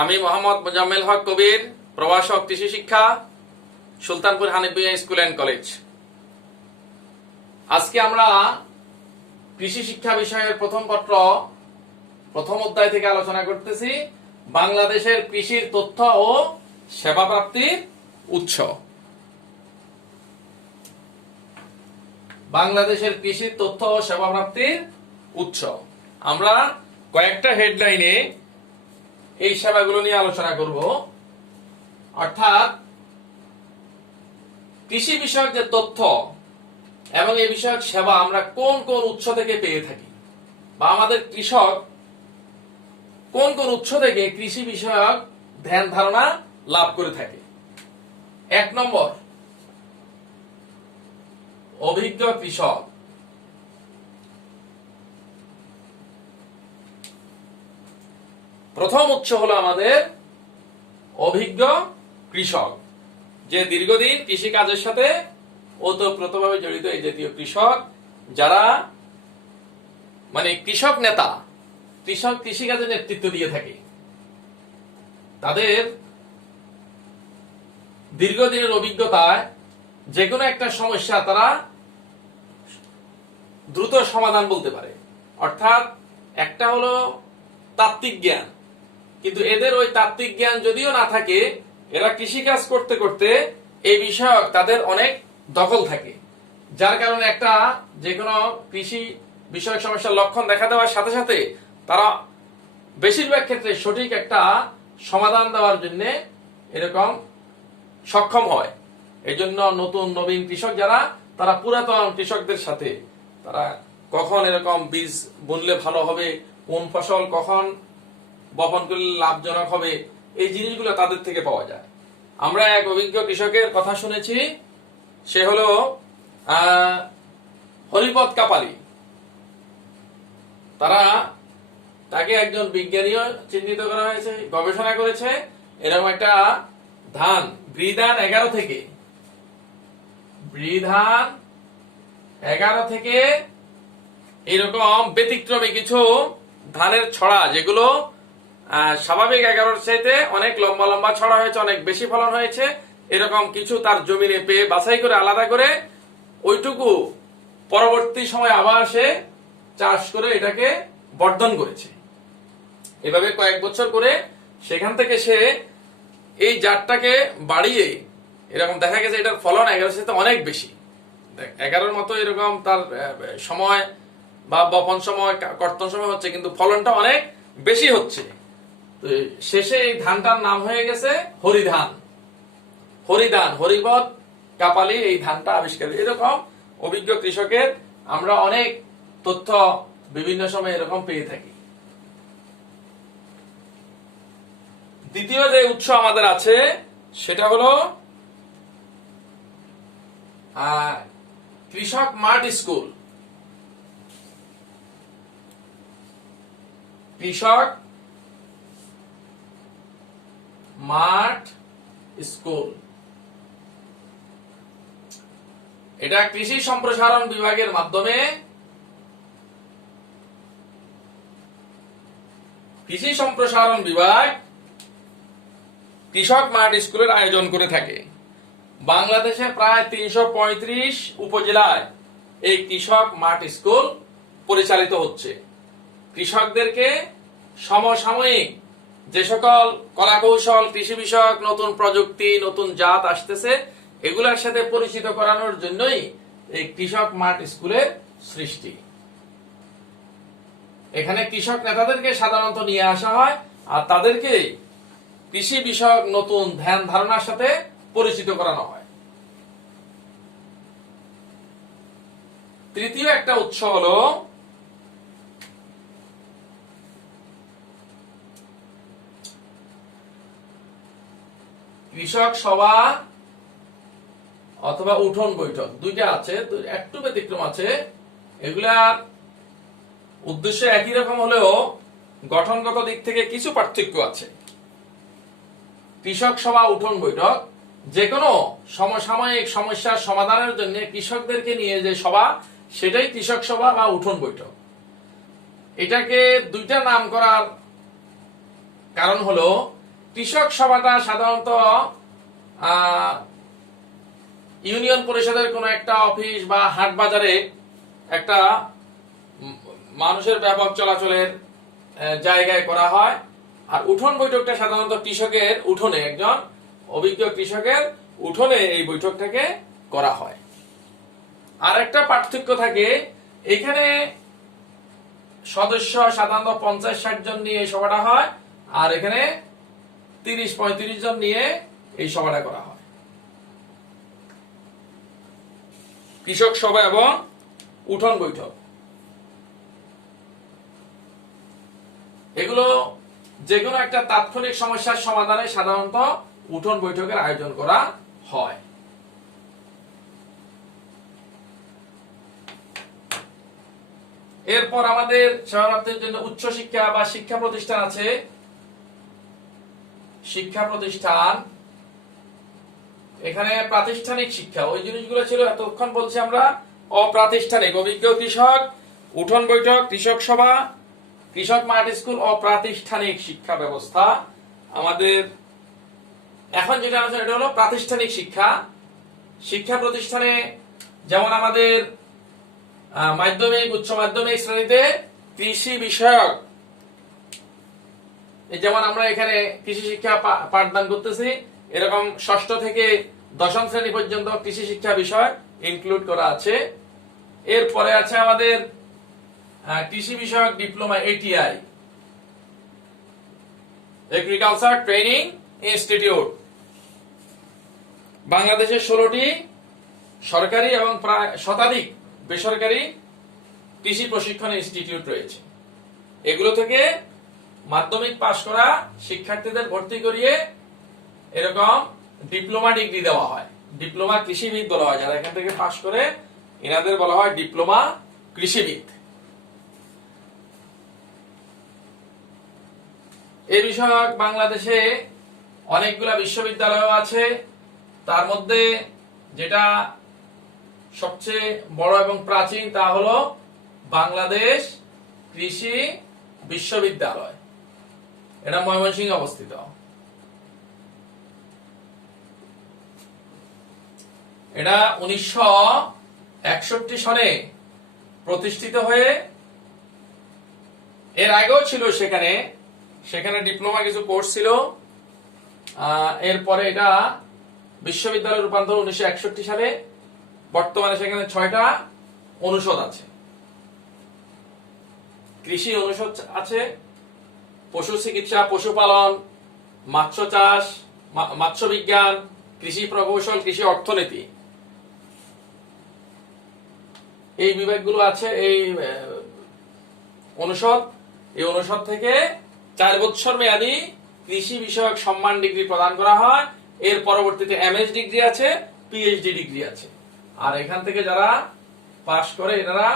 আমি মোহাম্মদ মোজাম্মেল হক কবির, প্রভাষক কৃষি শিক্ষা, Sultanpur Hanif Bhuiyan school and college. আজকে আমরা কৃষি শিক্ষা বিষয়ের প্রথম পত্র প্রথম অধ্যায় থেকে আলোচনা করতেছি বাংলাদেশের কৃষির তথ্য ও সেবা প্রাপ্তির উৎস। বাংলাদেশের কৃষির তথ্য ও সেবা প্রাপ্তির উৎস। আমরা কয়েকটা হেডলাইনে এই সেবাগুলো নিয়ে আলোচনা করব। অর্থাৎ কৃষি বিষয়ক যে তথ্য এবং এই বিষয়ক সেবা আমরা কোন কোন উৎস থেকে পেয়ে থাকি, বা আমাদের কৃষক কোন কোন উৎস থেকে কৃষি বিষয়ক ধ্যান ধারণা লাভ করে থাকে। 1 নম্বর, অভিজ্ঞ কৃষক। প্রথম উৎস হলো আমাদের অভিজ্ঞ কৃষক, যে দীর্ঘদিন কৃষি কাজের সাথে ওতপ্রোতভাবে জড়িত এই জাতীয় কৃষক, যারা মানে কৃষক নেতা, কৃষি কাজে নেতৃত্ব দিয়ে থাকে। তাদের দীর্ঘদিনের অভিজ্ঞতায় যে কোনো একটা সমস্যা তারা দ্রুত সমাধান বলতে পারে। অর্থাৎ একটা হলো তাত্ত্বিক জ্ঞান, কিন্তু এদের ওই তাত্ত্বিক জ্ঞান যদিও না থাকে, এরা কৃষিকাজ করতে করতে এই বিষয়ক তাদের অনেক দখল থাকে, যার কারণে একটা যে কোনো কৃষি বিষয়ক সমস্যার লক্ষণ দেখা দেওয়ার সাথে সাথে তারা বেশিরভাগ ক্ষেত্রে সঠিক একটা সমাধান দেওয়ার জন্য এরকম সক্ষম হয়। এই জন্য নতুন নবীন কৃষক যারা, তারা পুরাতন কৃষকদের সাথে তারা কখন এরকম বীজ বুনলে ভালো হবে, কোন ফসল কখন বপন করলে লাভজনক হবে, এই জিনিসগুলো তাদের থেকে পাওয়া যায়। আমরা এক অভিজ্ঞ কৃষকের কথা শুনেছি, সে হলো হরিপদ কাপালি। তাকে একজন বিজ্ঞানীও চিহ্নিত করা হয়েছে, গবেষণা করেছে। এরকম একটা ধান বৃধান 11 থেকে এরকম ব্যতিক্রমী কিছু ধানের ছড়া, যেগুলো স্বাভাবিক 11 চাইতে অনেক লম্বা লম্বা ছড়া হয়েছে, অনেক বেশি ফলন হয়েছে, এরকম কিছু তার জমিনে পেয়ে বাছাই করে আলাদা করে ওইটুকু পরবর্তী সময় আবার সে চাষ করে এটাকে বর্ধন করেছে। এভাবে কয়েক বছর করে সেখান থেকে সে এই জাতটাকে বাড়িয়ে এরকম দেখা গেছে এটার ফলন 11 চাইতে অনেক বেশি। 11 মতো এরকম তার সময় বা বপন সময়, কর্তন সময় হচ্ছে, কিন্তু ফলনটা অনেক বেশি হচ্ছে। তো শেষে এই ধানটার নাম হয়ে গেছে হরিধান। হরিপদ কাপালি এই ধানটা আবিষ্কার। এরকম অভিজ্ঞ কৃষকের আমরা অনেক তথ্য বিভিন্ন সময় এরকম পেয়ে থাকি। দ্বিতীয় যে উৎস আমাদের আছে সেটা হলো কৃষক মাঠ স্কুল। কৃষক মাঠ স্কুল এটা কৃষি সম্প্রসারণ বিভাগের মাধ্যমে কৃষক মাঠ স্কুলের আয়োজন করে থাকে। বাংলাদেশে প্রায় 335 উপজেলায় এই কৃষক মাঠ স্কুল পরিচালিত হচ্ছে। কৃষকদেরকে সমসাময়িক যে সকল কলাকৌশল, কৃষি বিষয়ক নতুন প্রযুক্তি, নতুন জাত আসতেছে, এগুলোর সাথে পরিচিত করানোর জন্যই এই কৃষক মাঠ স্কুলের সৃষ্টি। এখানে কৃষক নেতাদেরকে সাধারণত নিয়ে আসা হয় আর তাদেরকে কৃষি বিষয়ক নতুন ধ্যান ধারণার সাথে পরিচিত করানো হয়। তৃতীয় একটা উৎস হলো কৃষক সভা অথবা উঠোন বৈঠক। দুইটা আছে, একটু ব্যতিক্রম আছে। এগুলার উদ্দেশ্য একই রকম হলেও গঠনগত দিক থেকে কিছু পার্থক্য আছে। কৃষক সভা, উঠোন বৈঠক যে কোনো সমসাময়িক সমস্যার সমাধানের জন্য কৃষকদেরকে নিয়ে যে সভা, সেটাই কৃষক সভা বা উঠোন বৈঠক। এটাকে দুইটা নাম করার কারণ হলো কৃষক সভাটা সাধারণত ইউনিয়ন পরিষদের কোন একটা অফিস বা হাট বাজারে একটা মানুষের ব্যাপক চলাচলের জায়গায় করা হয়। আর উঠোন বৈঠকটা সাধারণত কৃষকের উঠোনে, একজন অভিজ্ঞ কৃষকের উঠোনে এই বৈঠকটাকে করা হয়। আর একটা পার্থক্য থাকে, এখানে সদস্য সাধারণত 50-60 জন নিয়ে এই সভাটা হয়, আর এখানে 30-35 জন নিয়ে এই সভাটা করা হয়। কৃষক সভা এবং উঠোন বৈঠক এগুলো যে কোনো একটা তাৎক্ষণিক সমস্যার সমাধানে সাধারণত উঠোন বৈঠকের আয়োজন করা হয়। এরপর আমাদের সেবাপ্রাপ্তির জন্য উচ্চশিক্ষা বা শিক্ষা প্রতিষ্ঠান আছে। শিক্ষা প্রতিষ্ঠান, এখানে প্রাতিষ্ঠানিক শিক্ষা, ওই জিনিসগুলো ছিল এতক্ষণ বলছি আমরা অপ্রাতিষ্ঠানিক, অভিজ্ঞ কৃষক, উঠোন বৈঠক, কৃষক সভা, কৃষক মাঠ স্কুল, অপ্রাতিষ্ঠানিক শিক্ষা ব্যবস্থা। আমাদের এখন যেটা আলোচনা এটা হলো প্রাতিষ্ঠানিক শিক্ষা। শিক্ষা প্রতিষ্ঠানে যেমন আমাদের মাধ্যমিক, উচ্চ মাধ্যমিক শ্রেণীতে কৃষি বিষয়ক, যেমন আমরা এখানে কৃষি শিক্ষা পাঠদান করতেছি, এরকম 6ষ্ঠ থেকে 10ম শ্রেণী পর্যন্ত কৃষি শিক্ষা বিষয় ইনক্লুড করা আছে। এরপরে আছে আমাদের কৃষি বিষয়ক diploma, ATI, agriculture training institute. বাংলাদেশের 16টি সরকারি এবং প্রায় শতাধিক বেসরকারি কৃষি প্রশিক্ষণ ইনস্টিটিউট রয়েছে। এগুলো থেকে মাধ্যমিক পাশ করা শিক্ষার্থীদের ভর্তি করিয়ে এরকম ডিপ্লোমা ডিগ্রি দেওয়া হয়। ডিপ্লোমা কৃষিবিদ বলা হয়, যারা এখান থেকে পাশ করে এনাদের বলা হয় ডিপ্লোমা কৃষিবিদ। এই বিষয়ক বাংলাদেশে অনেকগুলা বিশ্ববিদ্যালয় আছে। তার মধ্যে যেটা সবচেয়ে বড় এবং প্রাচীন তা হলো বাংলাদেশ কৃষি বিশ্ববিদ্যালয়। এটা ময়মনসিংহে অবস্থিত। এটা 1961 সনে প্রতিষ্ঠিত হয়ে, এর আগেও ছিল সেখানে ডিপ্লোমা কিছু কোর্স ছিল। এরপরে এটা বিশ্ববিদ্যালয় রূপান্তর 1961 সালে। বর্তমানে সেখানে 6টা অনুষদ আছে। কৃষি অনুষদ আছে, পশু চিকিৎসা, পশুপালন, মৎস্য চাষ, মৎস্য বিজ্ঞান, কৃষি প্রকৌশল, কৃষি অর্থনীতি, এই বিভাগগুলো আছে। এই অনুষদ থেকে 4 বছর মেয়াদী কৃষি বিষয়ক সম্মান ডিগ্রি প্রদান করা হয়। এর পরবর্তীতে MS ডিগ্রি আছে, PhD ডিগ্রি আছে। আর এখান থেকে যারা পাশ করে এনারা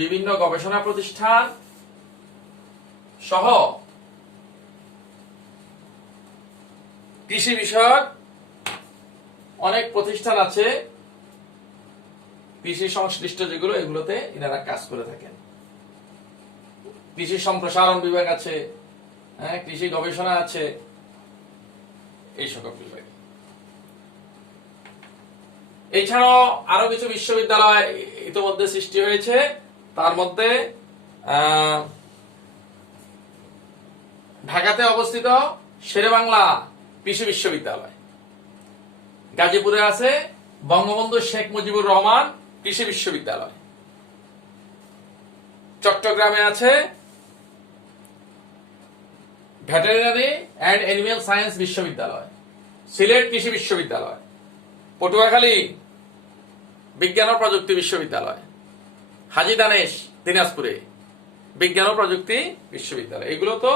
বিভিন্ন গবেষণা প্রতিষ্ঠান সহ কৃষি বিষয়ক অনেক প্রতিষ্ঠান আছে, কৃষি সংশ্লিষ্ট যেগুলো, এগুলোতে এনারা কাজ করে থাকেন। কৃষি সম্প্রসারণ বিভাগ আছে, কৃষি গবেষণা আছে, এই সকল বিভাগ। এছাড়াও আরো কিছু বিশ্ববিদ্যালয় ইতিমধ্যে সৃষ্টি হয়েছে। তার মধ্যে ঢাকাতে অবস্থিত শেরেবাংলা কৃষি বিশ্ববিদ্যালয়, গাজীপুরে আছে বঙ্গবন্ধু শেখ মুজিবুর রহমান কৃষি বিশ্ববিদ্যালয়, চট্টগ্রামে আছে ভেটেরিনারি অ্যান্ড অ্যানিমেল সায়েন্স বিশ্ববিদ্যালয়, সিলেট কৃষি বিশ্ববিদ্যালয়, পটুয়াখালী বিজ্ঞান ও প্রযুক্তি বিশ্ববিদ্যালয়, হাজী দানেশ দিনাজপুরে বিজ্ঞান ও প্রযুক্তি বিশ্ববিদ্যালয়। এগুলো তো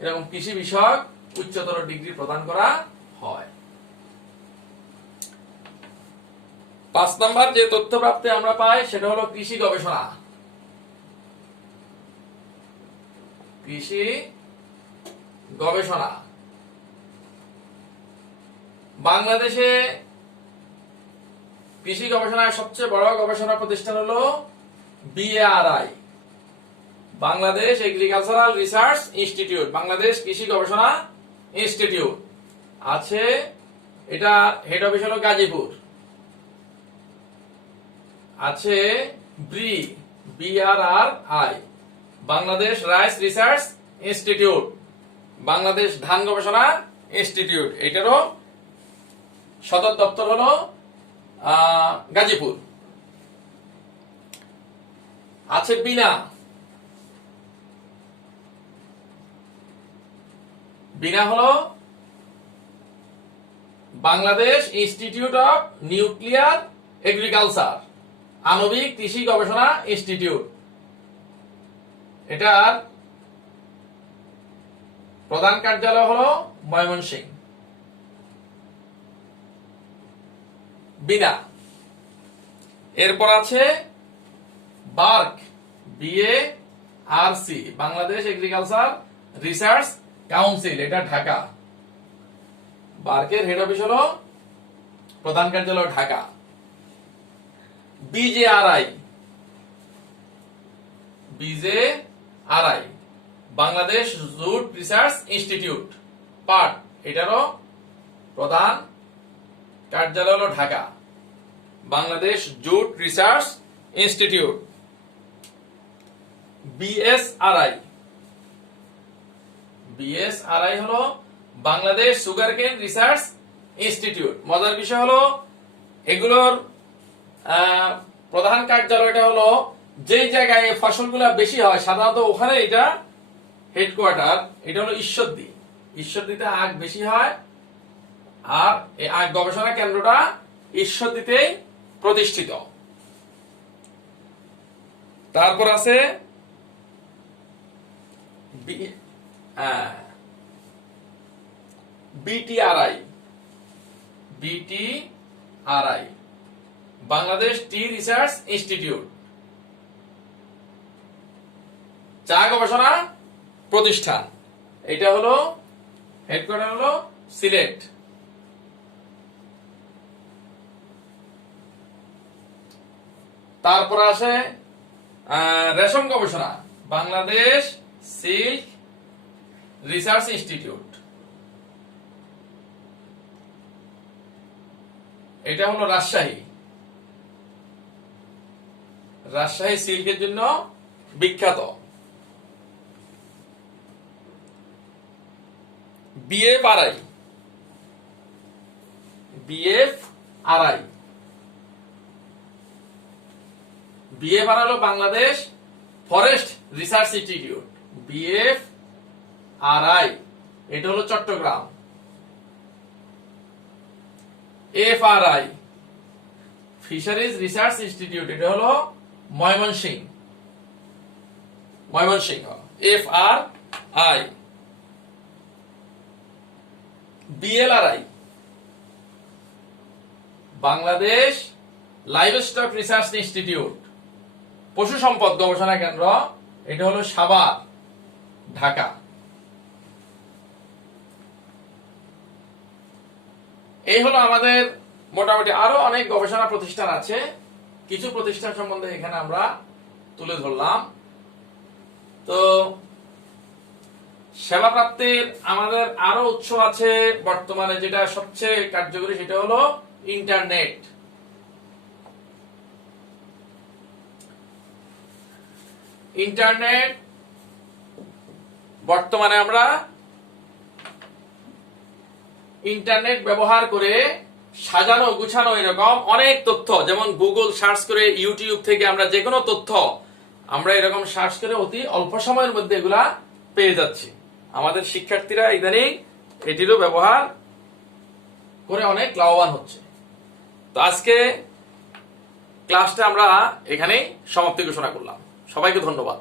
এরকম কৃষি বিষয়ক উচ্চতর ডিগ্রি প্রদান করা হয়। 5 নম্বর যে তথ্য প্রাপ্তি আমরা পাই সেটা হলো কৃষি গবেষণা। কৃষি গবেষণা বাংলাদেশে কৃষি গবেষণার সবচেয়ে বড় গবেষণা প্রতিষ্ঠান হলো BARI, Bangladesh agricultural research institute, Bangladesh কৃষি গবেষণা ইনস্টিটিউট আছে, এটা হেড অফিস হলো গাজীপুর। আছে BRRI Bangladesh rice research institute, Bangladesh ধান গবেষণা ইনস্টিটিউট, এটারও সদর দপ্তর হলো গাজীপুর। আছে বিনা, বিনা হলো Bangladesh institute of nuclear agriculture, আণবিক কৃষি গবেষণা ইনস্টিটিউট। এটার প্রধান কার্যালয় হলো ময়মনসিংহ। বিনা। এরপর আছে bark, BARC Bangladesh agriculture research council, এটা ঢাকা। বার্কের হেড অফিস হলো, প্রধান কার্যালয় Dhaka. BJRI Bangladesh jute research institute, পাট, এটারও প্রধান কার্যালয় হলো Dhaka. Bangladesh jute research institute. BSRI হলো বাংলাদেশ সুগারকেন রিসার্চ ইনস্টিটিউট। মজার বিষয় হলো এগুলোর প্রধান কার্যালয়টা হলো যেই জায়গায় ফসলগুলো বেশি হয় সাধারণত ওখানে এটা হেডকোয়ার্টার, এটা হলো ঈশ্বরদী। ঈশ্বরদীতে আখ বেশি হয়, আর এই আখ গবেষণা কেন্দ্রটা ঈশ্বরদীতেই প্রতিষ্ঠিত। তারপর আছে BTRI বাংলাদেশ টি রিসার্চ ইনস্টিটিউট, চা গবেষণা প্রতিষ্ঠান। এটা হলো হেডকোয়ার্টার হলো সিলেট। তারপর আসে রেশম গবেষণা, বাংলাদেশ সিল্ক রিসার্চ ইনস্টিটিউট, এটা হলো রাজশাহী। রাজশাহী সিল্কের জন্য বিখ্যাত। BFRI হলো Bangladesh forest research institute. BFRI এটা হলো Chittagong. FRI fisheries research institute, এটা হলো Mymensingh. FRI BLRI Bangladesh livestock research institute, পশু সম্পদ গবেষণা কেন্দ্র, এটা হলো সাভার, ঢাকা। এই হলো আমাদের মোটামুটি, আরো অনেক গবেষণা প্রতিষ্ঠান আছে, কিছু প্রতিষ্ঠান সম্বন্ধে এখানে আমরা তুলে ধরলাম। তো সেবা প্রাপ্তির আমাদের আরো উৎস আছে বর্তমানে, যেটা সবচেয়ে কার্যকরী সেটা হলো ইন্টারনেট। ইন্টারনেট বর্তমানে আমরা ইন্টারনেট ব্যবহার করে সাজানো গুছানো এরকম অনেক তথ্য, যেমন গুগল সার্চ করে, ইউটিউব থেকে আমরা যে কোনো তথ্য আমরা এরকম সার্চ করে অতি অল্প সময়ের মধ্যে এগুলা পেয়ে যাচ্ছি। আমাদের শিক্ষার্থীরা ইদানিং এটিরও ব্যবহার করে অনেক লাভবান হচ্ছে। তো আজকে ক্লাসটা আমরা এখানেই সমাপ্তি ঘোষণা করলাম। সবাইকে ধন্যবাদ।